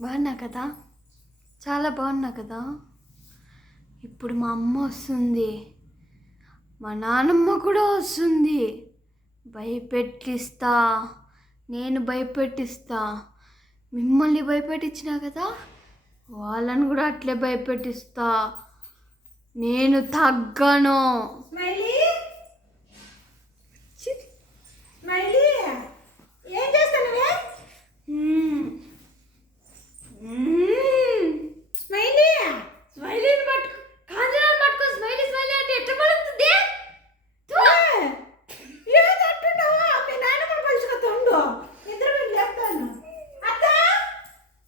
బాగున్నా కదా? చాలా బాగున్నా కదా? ఇప్పుడు మా అమ్మ వస్తుంది. మా నాన్నమ్మ కూడా వస్తుంది. భయపెట్టిస్తా. నేను భయపెట్టిస్తా. మిమ్మల్ని భయపెట్టించినా కదా? వాళ్ళని కూడా అట్లే భయపెట్టిస్తా. నేను తగ్గను. స్మైలీ? స్మైలీ ఏం చేస్తానువే మ్మ్. మ్మ్. స్మైలీ స్మైలీని పట్టుకో కాంజనాన్ని పట్టుకో స్మైలీ స్మైలీ అంటే ఎట్లా పడుతుంది ఏది అంటున్నావా మీ నాయనమ్మని పలుచుకొస్తా ఉండు ఇద్దరు మీరు లేపుతాను అత్త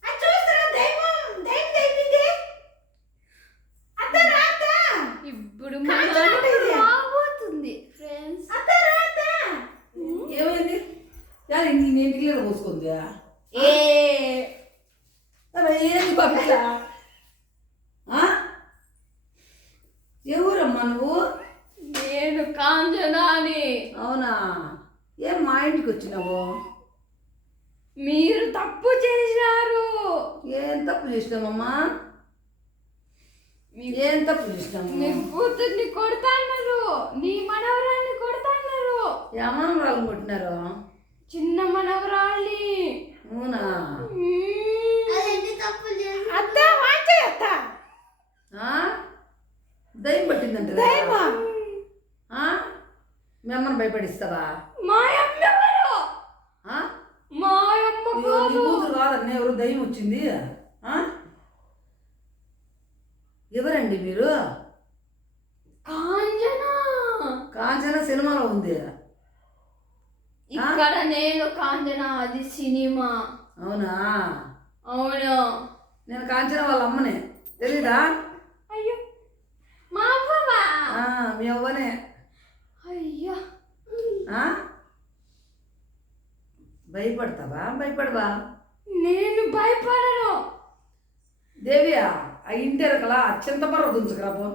అది చూస్తున్నా దైవం దైవం దైవింది అత్త రా అత్త ఇప్పుడు కాంచన. రాబోతుంది ఫ్రెండ్స్ ఏమైంది? నీ ఇంటికి పోసుకుందా? ఏ. ఏంది ఎవరమ్మా నువ్వు? నేను కాంజనాని అవునా? ఏం మా ఇంటికి వచ్చినావు? మీరు తప్పు చేసినారు ఏం తప్పు చేసినామమ్మా ఏం తప్పు చేసినాము నీ కూతుర్ని కొడతాన్నారు నీ మనవరాల్ని కొడతాన్నారు ఏమన్నా వాళ్ళని కొట్టినారు? చిన్న మనవరాల్ని. అవునా? అత్త వాంచే అత్త. ఆ? దయ్యం పట్టిందంట దైవ మీ అమ్మని భయపడిస్తావా? మా అమ్మ ఎవరు? ఆ? మా అమ్మ కూతురు కాదన్న ఎవరు? దయ్యం వచ్చింది? ఎవరండి మీరు? కాంజనా కాంచన సినిమాలో ఉంది. ఇక్కడ నేను కాంజనా అది సినిమా. అవునా? అవును. నేను కాంచన వాళ్ళ అమ్మనే. తెలీదా? అయ్యో. మా అవ్వవా? మీ అవ్వనే. అయ్యో? భయపడతావా? భయపడవా? నేను భయపడను. దేవియా? ఆ ఇంటి ఎరకలా చింతపర్ర దుంచుకురా పో.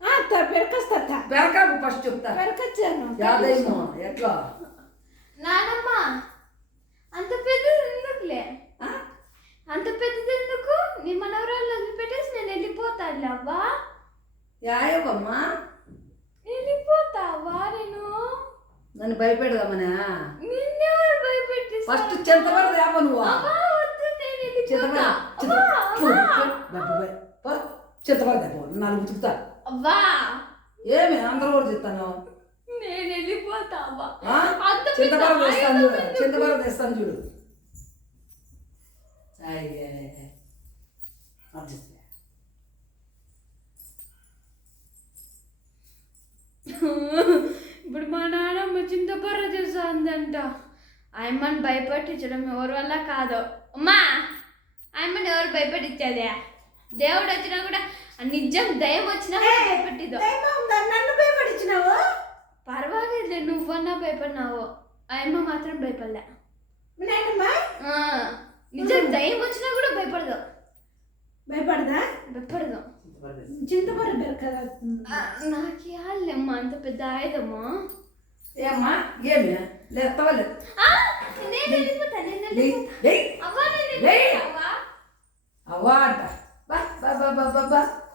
ఆ, అత్త పెరకస్తా పెరకాకు ఫస్ట్ చెప్తా. పెరకొచ్చాను యాదయ్యమో ఎట్లా? నానమ్మ అంత పెద్దది ఎందుకులే? ఆ? అంత పెద్దది ఎందుకు? నీ మనవరాళ్ళు వదిలిపెట్టేసి నేను వెళ్ళిపోతాను అవ్వా. యాయవమ్మా వెళ్ళిపోతావా నేను? నన్ను భయపెడదామనా? నిన్నెవరు భయపెట్టిస్తారు? ఫస్ట్ చింతపర్ర దేప నువ్వు? అవ్వా, దేప నాలుగు ఉతుకుతా అవ్వా! ఏమి? అందరూ కూడా చెప్తాను. నేను వెళ్ళిపోతా చింతపర్ర తెస్తాను చూడు? చింతపర్ర తెస్తాను చూడు. ఇప్పుడు మా నాన్నమ్మ చింతపర్ర చేస్తుందంట. ఆయమ్మని భయపెట్టించడం ఎవరి వల్ల కాదు. అమ్మా! ఆయమ్మని ఎవరు భయపెట్టించేదే దేవుడు వచ్చినా కూడా నిజం దయం వచ్చినా భయపెట్టిదు? నన్ను భయపడించినావు పర్వాలేదులే నువ్వన్నా భయపడినావు. ఆయమ్మ మాత్రం భయపడలే. నిజం దయం వచ్చినా కూడా భయపడదు. భయపడదా? భయపడదు. పెరకదా ఆ, నాకు యాళ్ళమ్మా అంత పెద్ద ఆయుధము? ఏమ్మా ఏమి? లేస్తావా? లేదు ఆ, నేను వెళ్ళిపోతా వెళ్ళిపోతా. అవ్వా అంట. 叭叭叭叭。